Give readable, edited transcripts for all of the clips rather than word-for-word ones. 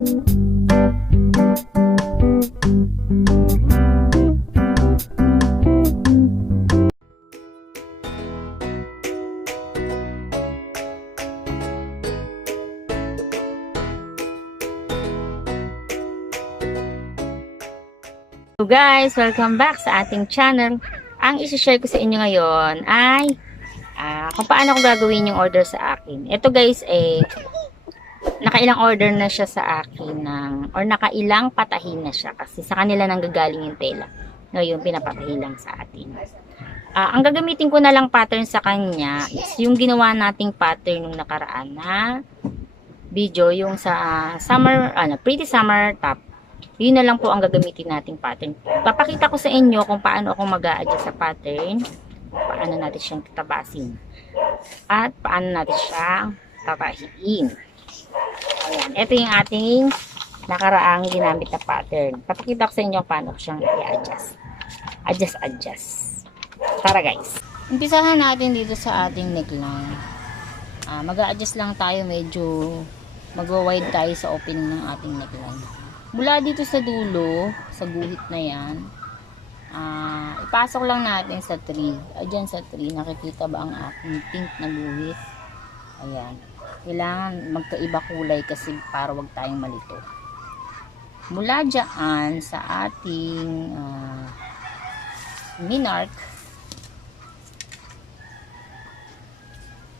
So guys, welcome back sa ating channel. Ang isi-share ko sa inyo ngayon ay kung paano ko gagawin yung order sa akin. Ito guys, nakailang order na siya sa akin or nakailang patahin na siya kasi sa kanila nang gagaling yung tela. Ngayon, pinapatahin lang sa atin. Ang gagamitin ko na lang pattern sa kanya is yung ginawa nating pattern nung nakaraan na video, yung sa pretty summer top. Yun na lang po ang gagamitin nating pattern. Papakita ko sa inyo kung paano ako mag-a-adjust sa pattern, paano natin siyang tatabasin, at paano natin siyang tatahiin. Ayan, ito yung ating nakaraang ginamit na pattern. Papakita ko sa inyo paano ko siyang i-adjust. Adjust. Tara guys. Umpisahan natin dito sa ating neckline. Mag-a-adjust lang tayo, medyo mag-wide tayo sa opening ng ating neckline. Mula dito sa dulo, sa guhit na yan, ipasok lang natin sa 3. Ayan sa 3, nakikita ba ang aking pink na guhit? Ayan. Kailangan magkaiba kulay kasi para wag tayong malito. Mula dyan sa ating minark,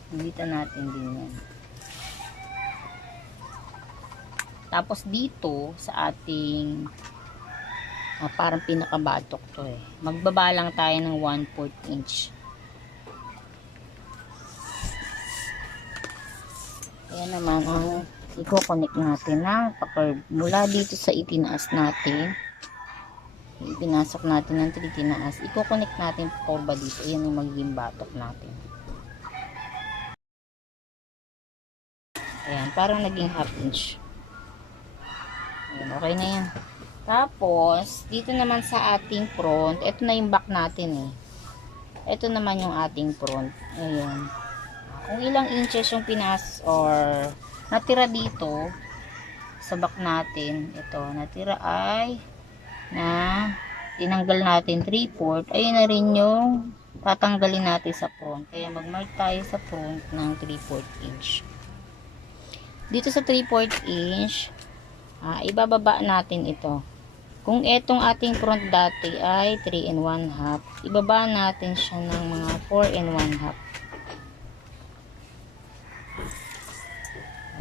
dito natin din yan. Tapos dito sa ating parang pinakabatok to magbaba lang tayo ng 1/4 inch. Ayan naman ang i-connect natin ng pa-curve. Mula dito sa itinaas natin, pinasok natin ng tinaas, i-connect natin pa dito. Ayan yung magiging batok natin. Ayan, parang naging 1/2 inch. Ayan, okay na yan. Tapos, dito naman sa ating front, ito na yung back natin Ito naman yung ating front. Ayan. Kung ilang inches yung or natira dito sa back natin, ito, natira ay tinanggal natin 3/4. Ayun na rin yung tatanggalin natin sa front. Kaya mag-mark tayo sa front ng 3/4 inch. Dito sa 3/4 inch, ibababa natin ito. Kung etong ating front dati ay 3 1/2, ibaba natin siya ng mga 4 1/2.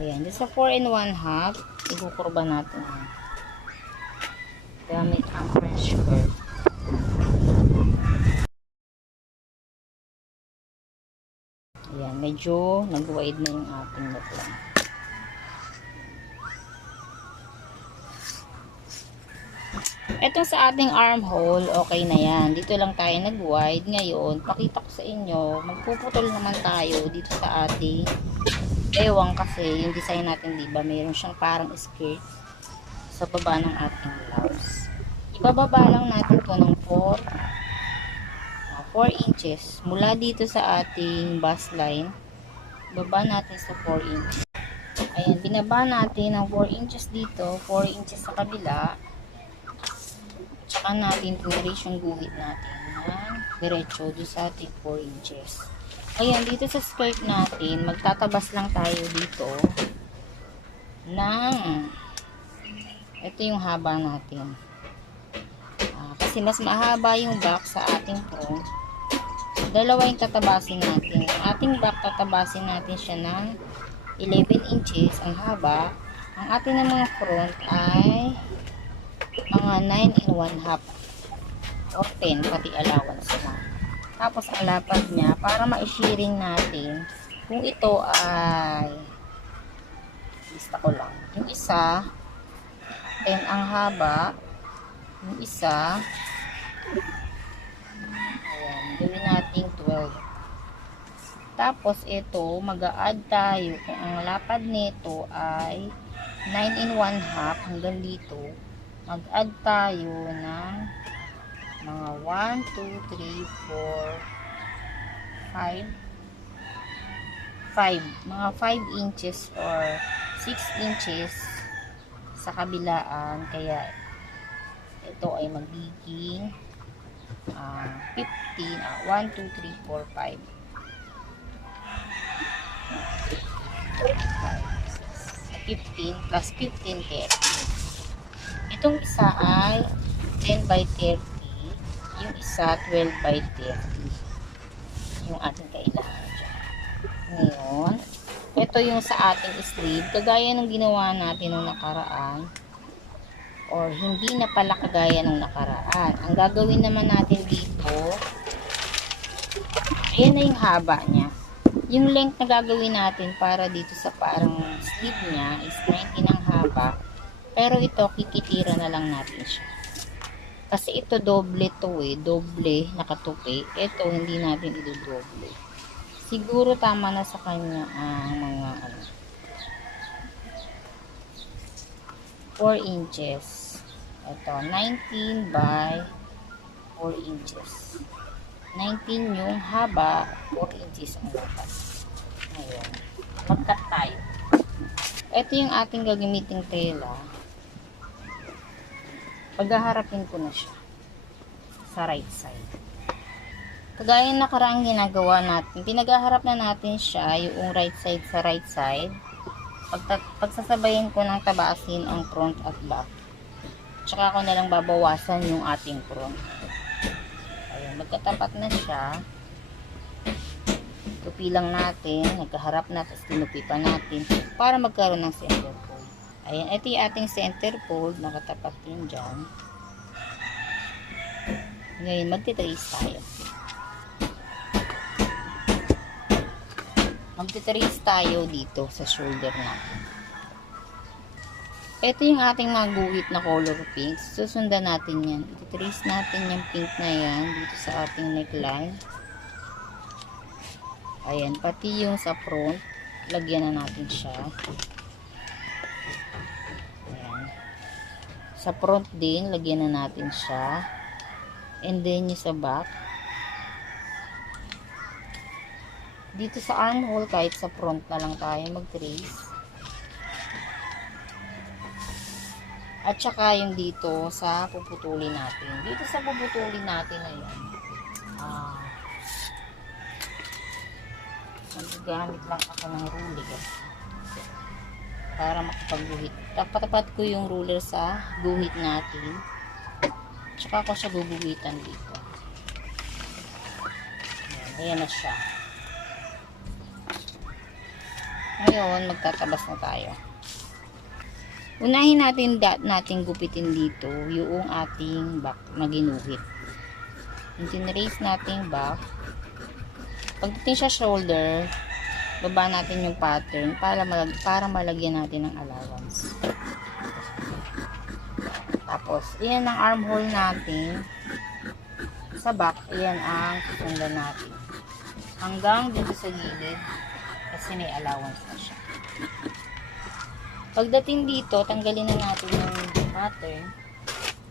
Ayan, dito sa 4 1/2, ikukurba natin. Gamit ang French curve. Ayan, medyo nag-wide na yung ating neckline. Etong sa ating armhole, okay na yan. Dito lang tayo nag-wide. Ngayon, pakita ko sa inyo, magpuputol naman tayo dito sa ating ewang kasi yung design natin, diba, mayroon siyang parang skirt sa baba ng ating blouse. Ibababa lang natin to ng 4 inches. Mula dito sa ating bust line, baba natin sa 4 inches. Ayan, binaba natin ng 4 inches dito, 4 inches sa kabila. Tsaka natin pinarage yung guhit natin na diretso doon sa ating 4 inches. Ayan, dito sa skirt natin, magtatabas lang tayo dito ng ito yung haba natin. Kasi mas mahaba yung back sa ating front. Dalawa yung tatabasin natin. Ang ating back, tatabasin natin siya ng 11 inches ang haba. Ang ating namang front ay mga 9 1/2 or 10 pati allowance na. Tapos ang lapad niya para ma-sharing natin kung ito ay lista ko lang. Yung isa 10 ang haba, yung isa ayan, gawin natin 12. Tapos ito mag-a-add tayo kung ang lapad nito ay 9 1/2 hanggang dito. Mag-add tayo ng mga 1, 2, 3, 4, 5. Mga 5 inches or 6 inches sa kabilaan, kaya ito ay magiging 15, 1, 2, 3, 4, 5, 15 plus 15, 30. Itong isa ay 10 by 30, yung isa 12 by 30 yung ating kailangan dyan. Ngayon, ito yung sa ating sleeve, kagaya ng ginawa natin nung nakaraan, or hindi na pala kagaya nung nakaraan. Ang gagawin naman natin dito, ayan na yung haba niya. Yung length na gagawin natin para dito sa parang sleeve niya is 90 ng haba, pero ito kikitira na lang natin siya. Kasi ito doble to doble nakatupi. Ito hindi natin idodoble. Siguro tama na sa kanya ang mga 4 inches. Ito 19 by 4 inches. 19 yung haba, 4 inches ang lakas. Ngayon, mag-cut tayo. Ito yung ating gagamiting tela. Paghaharapin ko na siya sa right side. Kagaya ng nakaraang ginagawa natin, pinaghaharap na natin siya, yung right side sa right side. Pagsasabayin ko ng tabasin ang front at back. Tsaka ako na lang babawasan yung ating front. Ayan, magkatapat na siya. Tupi lang natin, nagkaharap na, tapos tinupi pa natin para magkaroon ng center fold. Ayan, ito yung ating center fold, nakatapat din dyan. Ngayon, magtitrace tayo. Magtitrace tayo dito sa shoulder natin. Ito yung ating mga guhit na color pink. Susundan natin yan. Ititrace natin yung pink na yan dito sa ating neckline. Ayan, pati yung sa front, lagyan na natin siya. Sa front din, lagyan na natin siya. And then, yung sa back. Dito sa armhole, kahit sa front na lang tayo mag-trace. At saka yung dito sa puputulin natin. Dito sa puputulin natin, ayan. Magagamit lang ako ng ruler. Para makapagguhit. Tapat ko yung ruler sa guhit natin. Tsaka ako siya guguhitan dito. Ayan na siya. Ngayon, magtatabas na tayo. Unahin natin gupitin dito yung ating back na ginuhit. Yung tinrace natin back. Pagdating sa shoulder, baba natin yung pattern para malagyan natin ng allowance. Tapos, iyan ang armhole natin. Sa back, iyan ang susundan natin. Hanggang dito sa gilid, kasi may allowance na siya. Pagdating dito, tanggalin na natin yung pattern.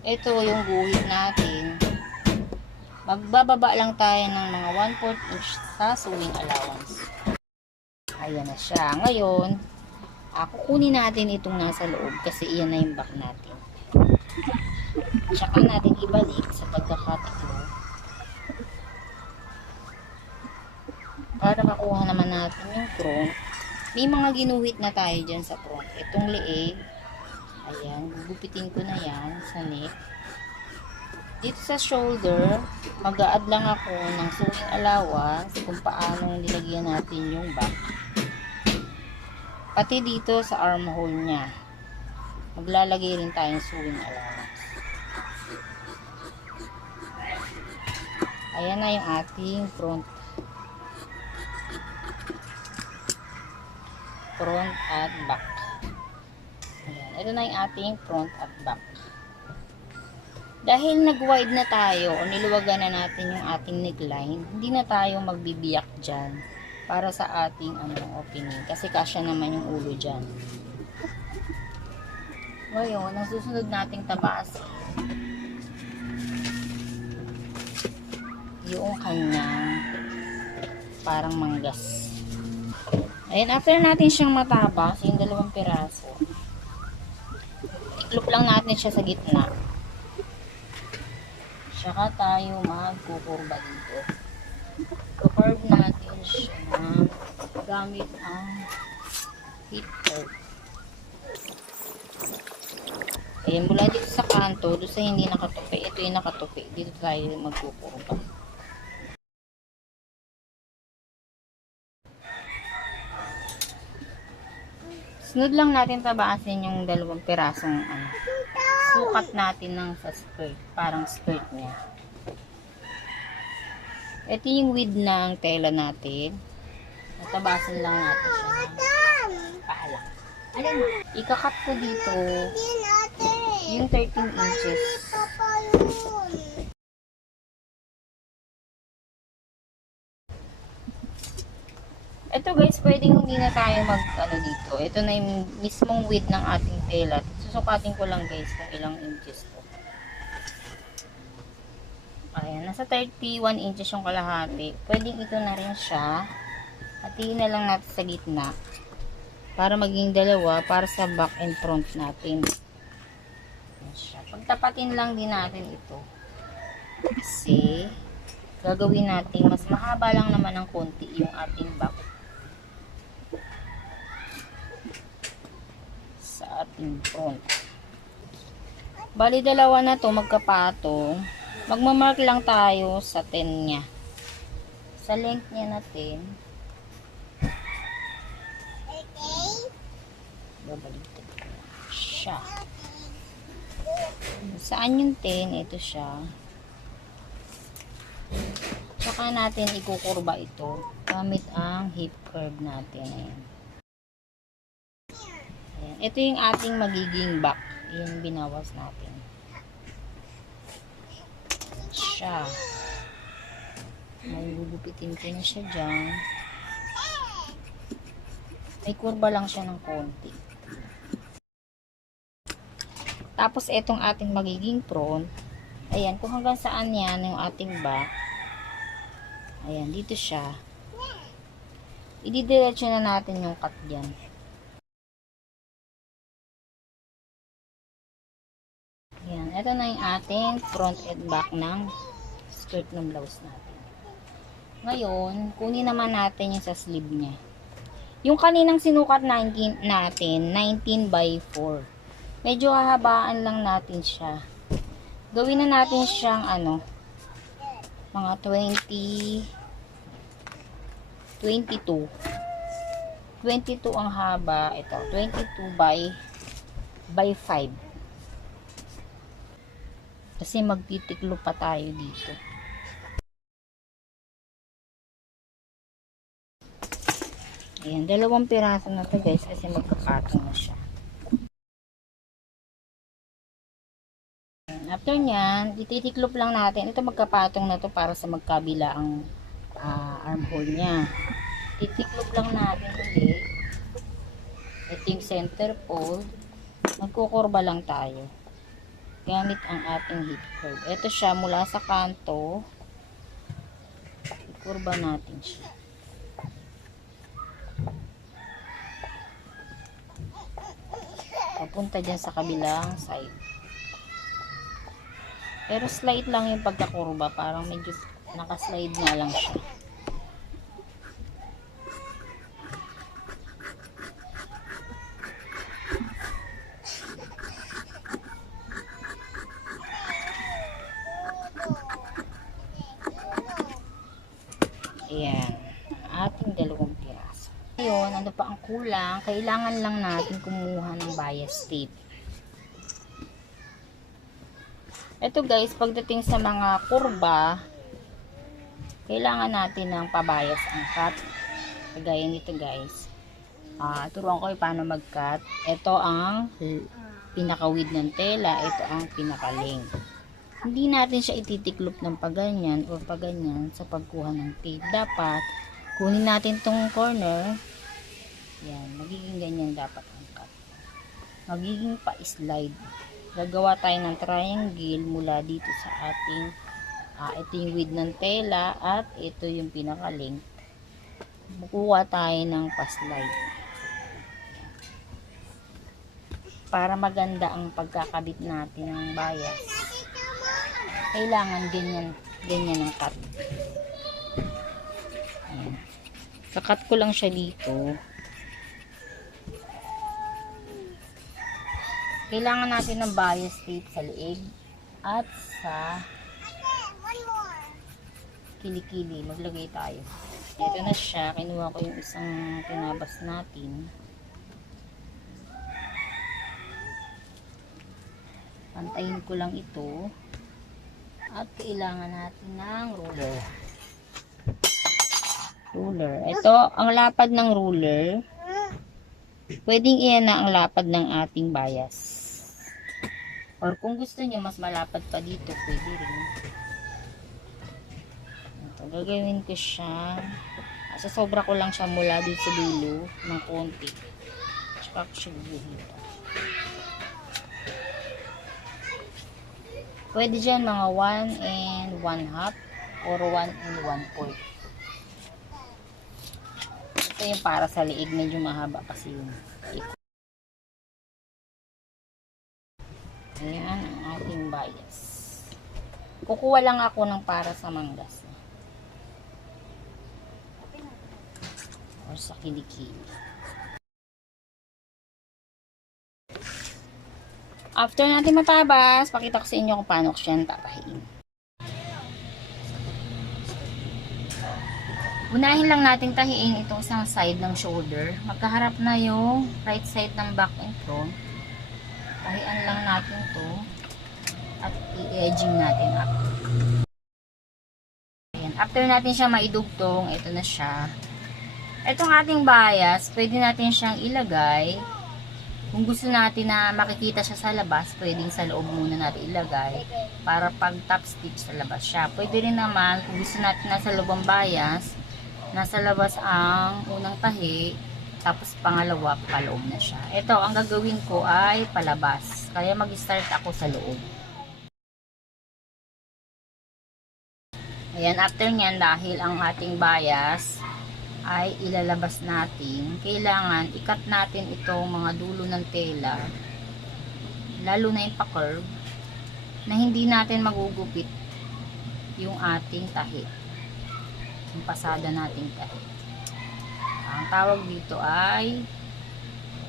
Ito yung guhit natin. Magbababa lang tayo ng mga 1/4 inch sa sewing allowance. Ayan na siya. Ngayon, kukunin natin itong nasa loob kasi iyan na yung back natin. Tsaka natin ibalik sa pagkakatatlo para makuha naman natin yung front. May mga ginuhit na tayo dyan sa front. Itong leeg, ayan, gugupitin ko na yan sa neck. Dito sa shoulder, mag-a-add lang ako ng sewing allowance kung paano nilagyan natin yung back. Pati dito sa armhole niya, maglalagay rin tayong sewing allowance. Ayan na yung ating front at back. Ayan, ito na yung ating front at back. Dahil nag-wide na tayo o niluwagan na natin yung ating neckline, hindi na tayo magbibiyak dyan para sa ating opening. Kasi kasya naman yung ulo dyan. Ngayon, ang susunod nating tabasin, yung kanyang parang manggas. Ayan, after natin siyang matabas, yung dalawang piraso, Itiklop lang natin siya sa gitna. Saka tayo magkukurba dito. Curve natin siya gamit ang heat curve. Ayan, mula dito sa kanto, doon sa hindi nakatupi, ito yung nakatupi. Dito tayo magkukurba. Sunod lang natin tabaasin yung dalawang pirasong sukat natin ng sa skirt. Parang skirt niya. Ito yung width ng tela natin. Natabasan lang natin siya ng pahala. Ikakat ko dito yung 13 inches. Ito guys, pwedeng hindi na tayo dito. Ito na yung mismong width ng ating tela. Susukatin ko lang guys kung ilang inches to. Ayan, nasa 31 inches yung kalahati. Pwedeng ito na rin siya. Hatiin na lang natin sa gitna. Para maging dalawa, para sa back and front natin. Ayan siya. Pagtapatin lang din natin ito. Kasi, gagawin natin, mas mahaba lang naman ng konti yung ating back. Sa ating front. Bali, dalawa na to magkapatong. Magmamark lang tayo sa 10 niya. Sa length niya na 10. Babaliktad ko siya. Saan yung 10? Ito siya. Saka natin ikukurba ito gamit ang hip curve natin. Ayan. Ayan. Ito yung ating magiging back. Yung binawas natin. Siya. May gugupitin ko na siya dyan. May kurba lang siya ng konti. Tapos, itong ating magiging front. Ayan, kung hanggang saan yan yung ating back. Ayan, dito siya. Ididiretso na natin yung cut dyan. Ayan, ito na yung ating front and back ng skirt ng blouse natin. Ngayon, kunin naman natin yung sa sleeve niya. Yung kaninang sinukat natin, 19 by 4. Medyo hahabaan lang natin siya. Gawin na natin siyang mga 22. 22 ang haba. Ito, 22 by 5. Kasi magtitiklo pa tayo dito. Ayan, dalawang piraso na to guys kasi magkakatong na siya. After nyan, ititiklop lang natin. Ito magkapatong na to para sa magkabila ang armhole niya. Titiklop lang natin ulit. Ito yung center fold. Magkukurba lang tayo. Gamit ang ating hip curve. Ito siya mula sa kanto. Kurba natin siya. Papunta dyan sa kabilang side. Pero slight lang yung pagkakurba. Parang medyo nakaslide nga lang siya. Ayan. Ating dalawang piraso. Ngayon, ano pa ang kulang? Kailangan lang natin kumuha ng bias tape. Ito guys, pagdating sa mga kurba, kailangan natin ng pabayas ang cut. Kagaya nito guys. Turuan ko paano mag-cut. Ito ang pinakawid ng tela. Ito ang pinaka-length. Hindi natin siya ititiklop ng paganyan o paganyan sa pagkuha ng tape. Dapat, kunin natin tong corner. Yan, magiging ganyan dapat ang cut. Magiging pa-slide. Gagawa tayo ng triangle mula dito sa ating ito yung width ng tela at ito yung pinaka-length. Bukuha tayo ng pa-slide. para maganda ang pagkakabit natin ng bias. Kailangan ganyan ang cut. Ayan. Kakat ko lang siya dito. Kailangan natin ng bias tape sa leeg at sa kilikili. Maglagay tayo. Ito na siya. Kinuha ko yung isang tinabas natin. Pantayin ko lang ito. At kailangan natin ng ruler. Ito, ang lapad ng ruler. Pwedeng iyan na ang lapad ng ating bias. Or kung gusto niyo mas malapad pa dito, pwede rin. Ito, gagawin ko siya. Sobra ko lang siya mula dito sa dulo ng konti. Tsaka ko siya dito. Pwede dyan mga 1 and 1/2 or 1 and 1/4. Ito yung para sa liig, medyo mahaba kasi yun. Ayan ang ating bias. Kukuha lang ako ng para sa manggas. Or sa kilikili. After natin matabas, pakita ko sa inyo kung paano ko siya tatahiin. Unahin lang natin tahiin itong isang side ng shoulder. Magkaharap na yung right side ng back and front. Tahian lang natin to at i-edging natin up. Ayan. After natin siya maidugtong, ito na siya. Itong ating bias, pwede natin siyang ilagay. Kung gusto natin na makikita siya sa labas, pwedeng sa loob muna natin ilagay para pag top stitch sa labas siya. Pwede rin naman, kung gusto natin nasa loob ang bias, nasa labas ang unang tahi, tapos pangalawa, paloob na siya. Ito, ang gagawin ko ay palabas. Kaya mag-start ako sa loob. Ayan, after nyan, dahil ang ating bias ay ilalabas natin, kailangan ikat natin itong mga dulo ng tela, lalo na yung pa-curve, na hindi natin magugupit yung ating tahi, yung pasada nating tahi. Ang tawag dito ay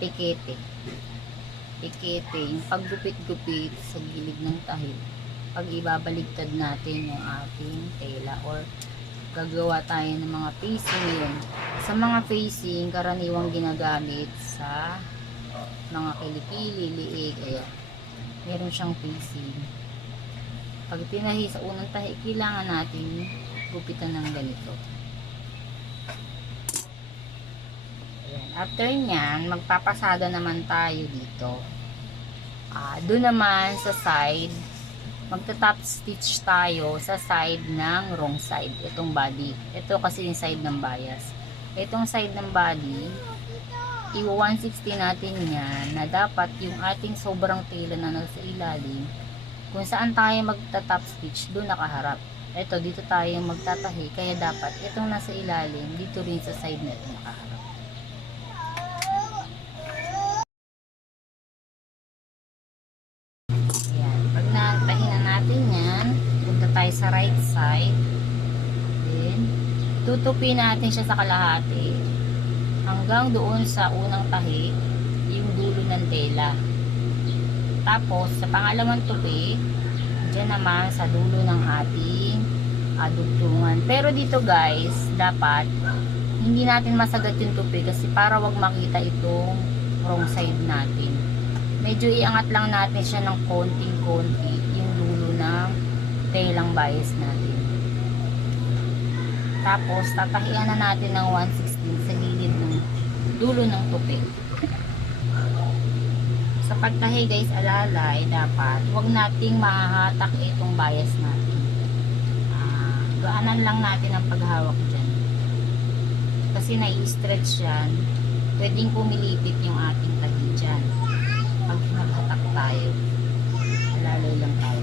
pikete. Pikete, yung paggupit-gupit sa gilid ng tahi, pag ibabaligtad natin yung ating tela, or gagawa tayo ng mga facing yun. Sa mga facing, karaniwang ginagamit sa mga kilikili, liig, ayan. Meron siyang facing. Pag tinahi sa unang tahi, kailangan natin gupitan ng ganito. Ayan. After nyan, magpapasada naman tayo dito. Doon naman sa side, magta-top stitch tayo sa side ng wrong side. Itong body. Ito kasi yung side ng bias. Itong side ng body, i-160 natin yan na dapat yung ating sobrang tela na nasa ilalim, kung saan tayo magta-top stitch, doon nakaharap. Ito, dito tayo magtatahi. Kaya dapat itong nasa ilalim, dito rin sa side na ito nakaharap. Tayo sa right side, then tutupi natin siya sa kalahati hanggang doon sa unang tahi, yung dulo ng tela. Tapos sa pangalawang tupi, dyan naman sa dulo ng ating dugtungan. Pero dito guys, dapat hindi natin masagat yung tupi kasi para wag makita itong wrong side natin. Medyo iangat lang natin siya ng konting-konti yung dulo ng telang bias natin. Tapos tatahian na natin ng 1/16 sa gilid ng dulo ng tupi. Sa pagtahi guys, alalay, dapat huwag nating mahahatak itong bias natin. Gaanan lang natin ang paghawak dyan. Kasi nai-stretch yan, pwedeng pumilipit yung ating tahi dyan. Pag naghatak tayo, alalay lang tayo.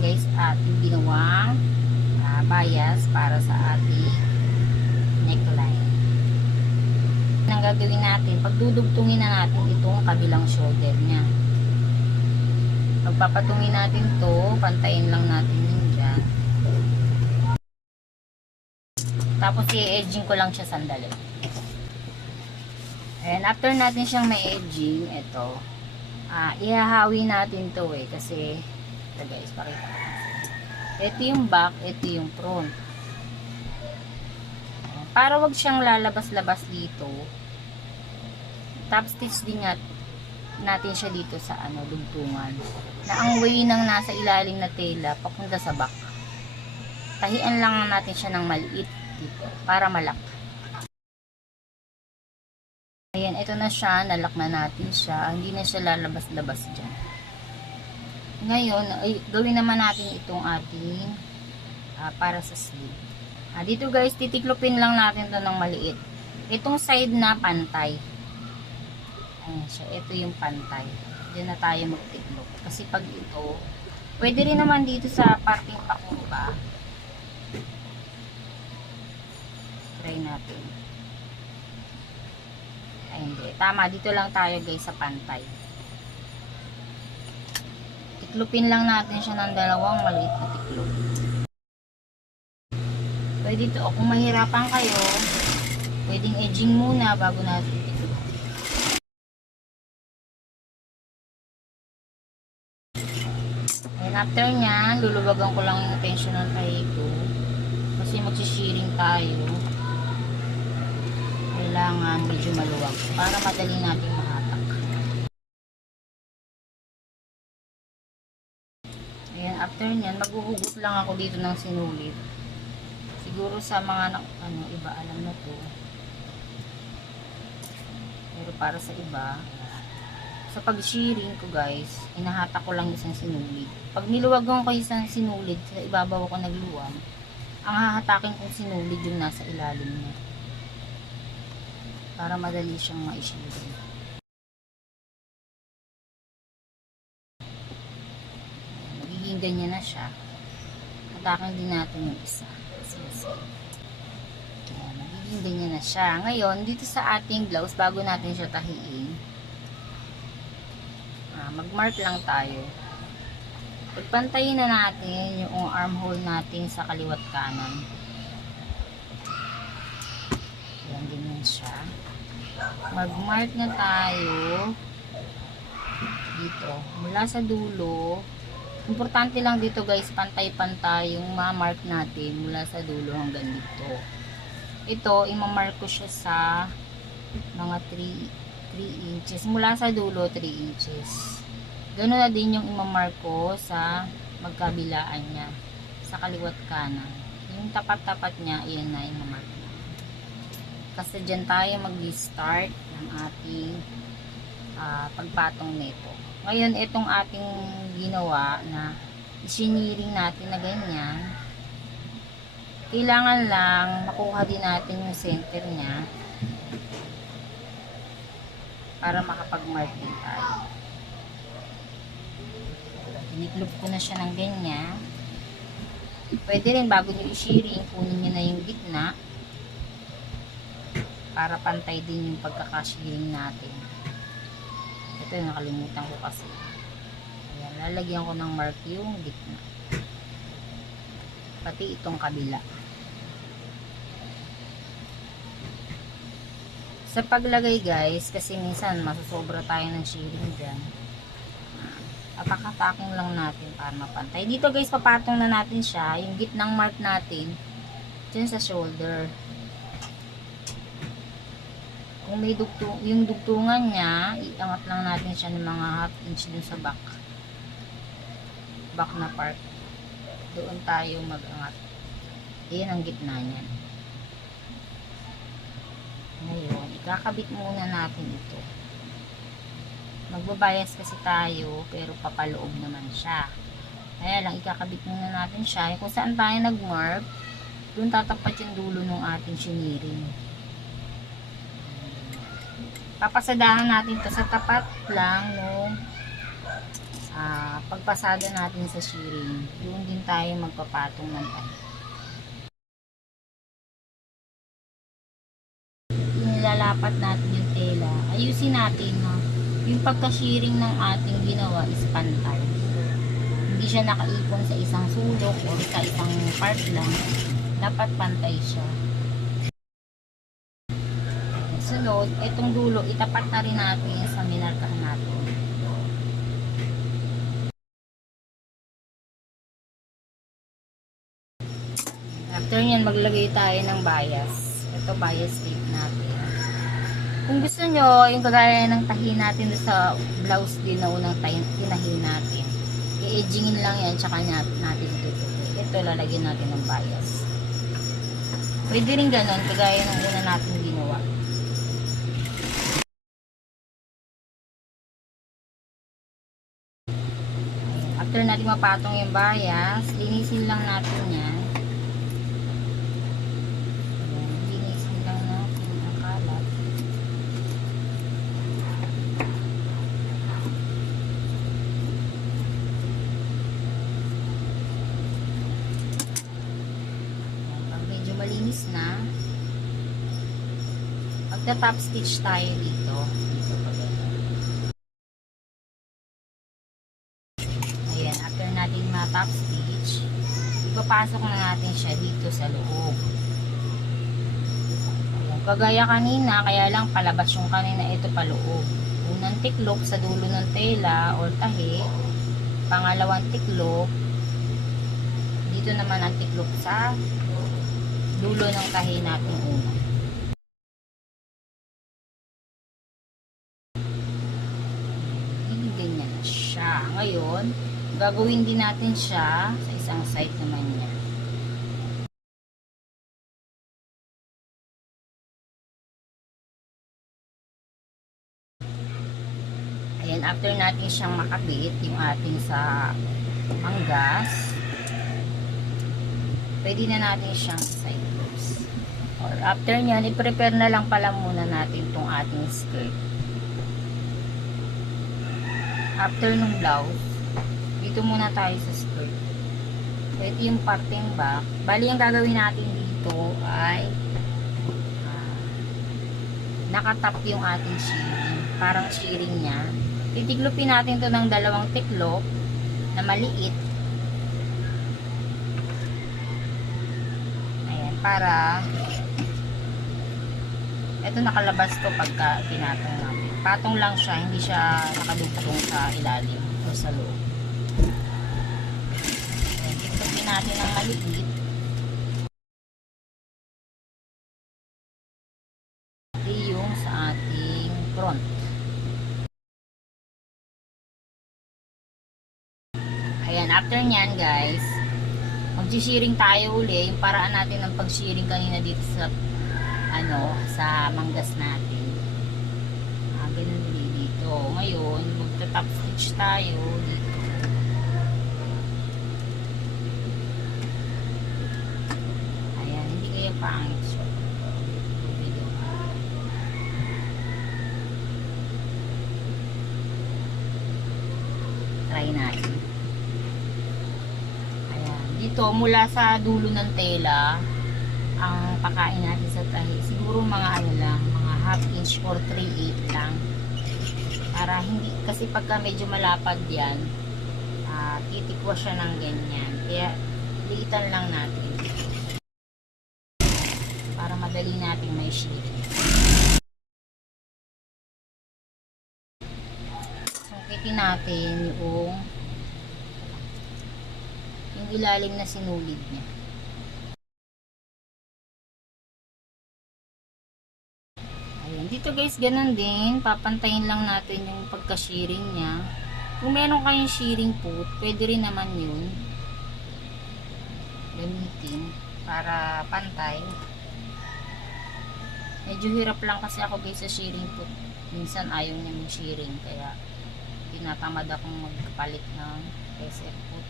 Guys, ating ginawang bias para sa ating neckline. gagawin natin, pagdudugtungin na natin itong kabilang shoulder niya. Pagpapatungin natin to, pantayin lang natin yun dyan. Tapos i-edging ko lang siya sandali. And after natin siyang may edging, ito, ihahawi natin to kasi, ito guys, pakita ko. Ito yung back, ito yung front. Para wag siyang lalabas-labas dito, top stitch din natin siya dito sa dugtungan. Na ang way ng nasa ilalim na tela papunta sa back. Tahian lang natin siya ng maliit dito para malak. Ayan, ito na siya, nalak na natin siya. Hindi na siya lalabas-labas dyan. Ngayon, gawin naman natin itong ating para sa sleeve. Dito guys, titiklopin lang natin to ng maliit. Itong side na pantay. Ayan siya, ito yung pantay. Diyan na tayo magtiklop. Kasi pag ito, pwede rin naman dito sa parting pakuba. Try natin. Ay, hindi. Tama, dito lang tayo guys sa pantay. Tiklopin lang natin siya ng dalawang maliit na tiklop. Pwede ito, kung mahirapan kayo, pwedeng edging muna bago natin tiklop. And after nyan, luluwagan ko lang yung tension ng tahi ko. Kasi magsishearing tayo. Kailangan medyo maluwag para madali natin mahatak. Ayan, after nyan, maghuhugot lang ako dito ng sinulit. Siguro sa mga iba alam na to. Pero para sa iba, sa pag-shearing ko guys, inahatak ko lang isang sinulit. Pag niluwagan ko isang sinulit, sa ibabaw ko nagluwang, ang hahatakin kong sinulit yung nasa ilalim niya. Para madali siyang ma-shearing. Magiging ganyan na siya. Hatakin din natin yung isa. Ayan, magiging ganyan na siya. Ngayon, dito sa ating blouse, bago natin siya tahiin, mag-mark lang tayo. Pagpantayin na natin yung armhole natin sa kaliwat kanan. Ayan, ganyan siya. Mag-mark na tayo dito. Mula sa dulo, importante lang dito guys, pantay-pantay yung ma-mark natin mula sa dulo hanggang dito. Ito, ima-mark ko siya sa mga 3 inches. Mula sa dulo, 3 inches. Ganoon na din yung ima-mark ko sa magkabilaan niya. Sa kaliwat kanan. Yung tapat-tapat niya, iyan na ima-mark na. Kasi dyan tayo mag-start ng ating pagpatong nito. Ngayon, itong ating ginawa na isiniring natin na ganyan, kailangan lang makuha din natin yung center niya para makapag-mark din tayo. Iniklop ko na siya ng ganyan. Pwede rin bago nyo i-shearing, kunin nyo na yung gitna para pantay din yung pagkaka-shearing natin. Ito yung nakalimutan ko kasi. Ayan, lalagyan ko ng mark yung gitna. Pati itong kabila. Sa paglagay guys, kasi minsan masusobra tayo ng shearing dyan. Papakataking lang natin para mapantay. Dito guys, papatong na natin siya. Yung gitnang mark natin dyan sa shoulder. Kung may yung dugtungan niya, iangat lang natin siya ng mga half inch dun sa back na part. Doon tayo mag-angat. Iyan ang gitna niya. Ngayon, ikakabit muna natin ito. Magbabayas kasi tayo, pero papaloob naman siya. Kaya lang, ikakabit muna natin siya. Kung saan tayo nag-mark, doon tatapat yung dulo ng ating shiniring. Papasadahan natin to sa tapat lang nung pagpasada natin sa shearing. Doon din tayo magpapatong ng tayo. itatapat natin yung tela, ayusin natin na yung pagka-shearing ng ating ginawa is pantay. Hindi siya nakaipon sa isang sulok o sa isang part lang. Dapat pantay siya. Sunod, itong dulo, itapat na rin natin sa minarkahan natin. After nyan, maglagay tayo ng bias. Ito, bias tape natin. Kung gusto nyo, yung kagaya ng tahi natin sa blouse din na unang tinahi natin, i-edgingin lang yan, tsaka natin tutuloy. Ito, lalagyan natin ng bias. Pwede rin ganon, kagaya ng una natin ginawa. After natin mapatong yung bias, linisin lang natin yan. Linisin lang natin ang kalat. Pag medyo malinis na, magta-top stitch tayo dito. Dito pa ganyan. Ayan, after natin ma-top stitch, ipapasok na natin siya dito sa loob. Ayan, kagaya kanina, kaya lang palabas yung kanina, ito paloob. Unang tiklop sa dulo ng tela or tahi, pangalawang tiklop, dito naman ang tiklop sa dulo ng tahi natin una. Ganyan na siya. Ngayon, gagawin din natin siya sa isang side naman niya. Ayan, after natin siyang makabit, yung ating sa manggas, pwede na natin siyang side close. Or after nyan, i-prepare na lang pala muna natin itong ating skirt. After nung blouse, dito muna tayo sa skirt. So, ito yung parteng back. Bali, ang gagawin natin dito ay nakatap yung ating shearing. Parang shearing niya. Titiklopin natin to ng dalawang tiklop na maliit. Ayan, para ito nakalabas to pagka tinatong natin. Patong lang siya, hindi siya nakadugtong sa ilalim o sa loob. Tiklopin natin ng maliit. Ito yung sa ating front. Ayan, after nyan guys, mag-shearing tayo uli. Yung paraan natin ng pag-shearing kanina dito sa sa manggas natin. Ganun ulit dito. Ngayon, magta-top stitch tayo dito. Ayan, hindi kayo pangit. Try natin. Ayan, dito mula sa dulo ng tela, ang pakain natin sa tahi, siguro mga lang, mga half inch or 3/8 lang. Para hindi, kasi pagka medyo malapad yan, titikwa siya ng ganyan. Kaya, liitan lang natin. Para madali natin may shearing. Sungkitin natin yung ilalim na sinulid niya. Dito guys, ganun din. Papantayin lang natin yung pagka-shearing niya. Kung meron kayong shearing foot, pwede rin naman yun. Gamitin para pantay. Medyo hirap lang kasi ako guys sa shearing foot. Minsan ayaw niya yung shearing. Kaya tinatamad akong magpalit ng SF foot.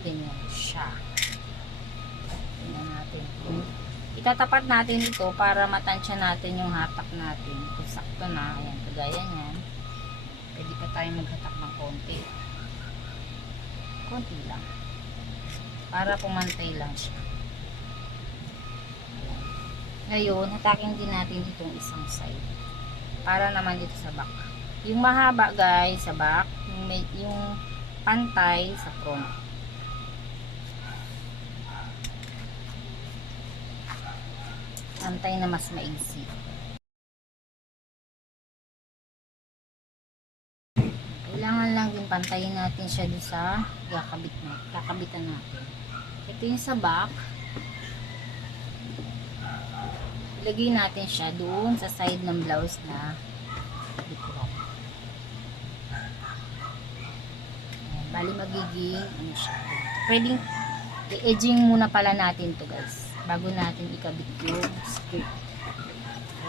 Ganyan siya. Tingnan natin. Itatapat natin ito para matansya natin yung hatak natin. Kung sakto na, ayan, kagaya niyan. Pwede pa tayo maghatak ng konti. konti lang. Para pumantay lang siya. Ngayon, hatakin din natin itong isang side. Para naman dito sa back. Yung mahaba guys sa back, yung pantay sa front. Pantay na mas maiksi. Kailangan lang din pantayin natin siya doon sa kakabitan natin. Ito yung sa back. Ilagay natin siya doon sa side ng blouse na likod. Bali magiging ano siya. Pwedeng i-edging muna pala natin to guys bago natin ikabit yung skirt.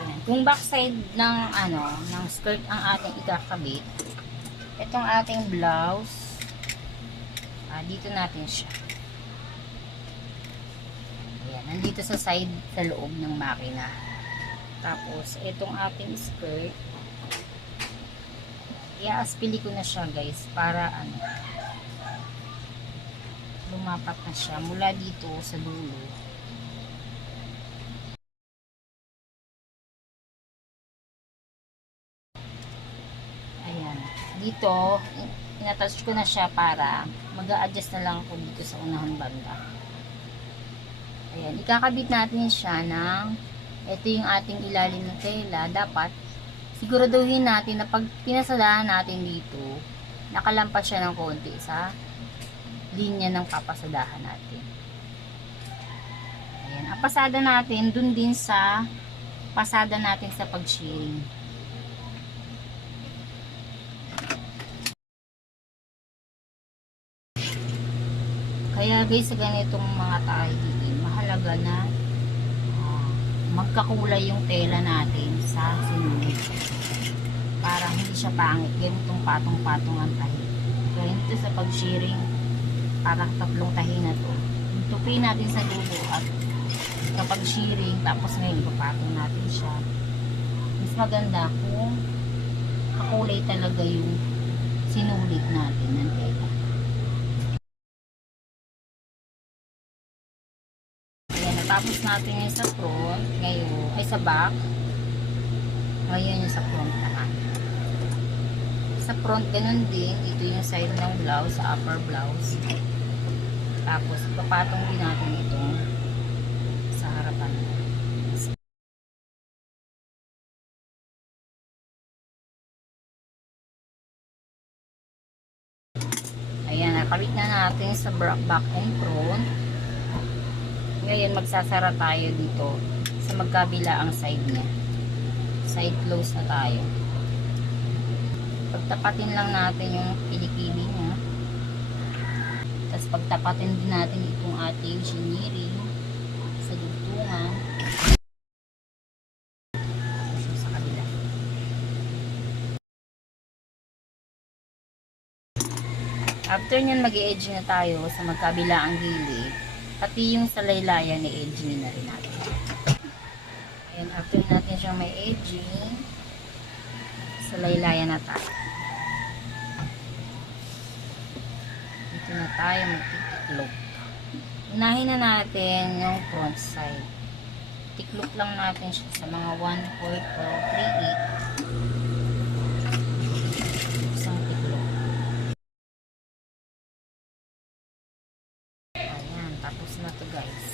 Ayan. Kung backside ng ng skirt ang ating ikakabit, itong ating blouse, dito natin siya. Ayan, nandito sa side sa loob ng makina. Tapos itong ating skirt, i-aspili ko na siya guys para lumapat na siya mula dito sa dulo. Ayan. Dito, inatouch ko na siya para mag-a-adjust na lang ako dito sa unahang banda. Ayan. Ikakabit natin siya ng ito yung ating ilalim ng tela. Dapat siguraduhin natin na pag pinasadahan natin dito, nakalampas siya ng konti sa linya ng papasadahan natin. Ayan. Ang pasada natin, dun din sa pasada natin sa pag-shearing. Kaya guys, sa ganitong mga tayo, mahalaga na magkakulay yung tela natin sa sinunod. Para hindi siya pangit. Ganitong patong-patong ang tahi. Ganito sa pag-shearing, parang tatlong tahi na to. Tupin natin sa dulo at kapag shearing, tapos ngayon ipapatong natin siya. Mas maganda kung kakulay talaga yung sinulit natin ng tela. Ayan, natapos natin yung sa front, ngayon, ay sa back. Ngayon yung sa front naman. Sa front, ganun din. Dito yung side ng blouse, sa upper blouse. Tapos, papatong din natin itong sa harapan. Ayan, nakabit na natin sa back and front. Ngayon, magsasara tayo dito sa magkabila ang side niya. Side close na tayo. Pagtapatin lang natin yung kilikili niya. Tapos pagtapatin din natin itong ating shiniring sa dugtungan. Tapos sa kabila. After nyan, mag-i-edge na tayo sa magkabila ang gilid. Pati yung sa laylayan, i-edge na rin natin. Ayan, after natin siyang may edging, sa laylayan na tayo. Dito na tayo magtitiklop. Unahin na natin yung front side. Tiklop lang natin siya sa mga 1/4 o 3/8. Isang tiklop. Ayan, tapos na to guys.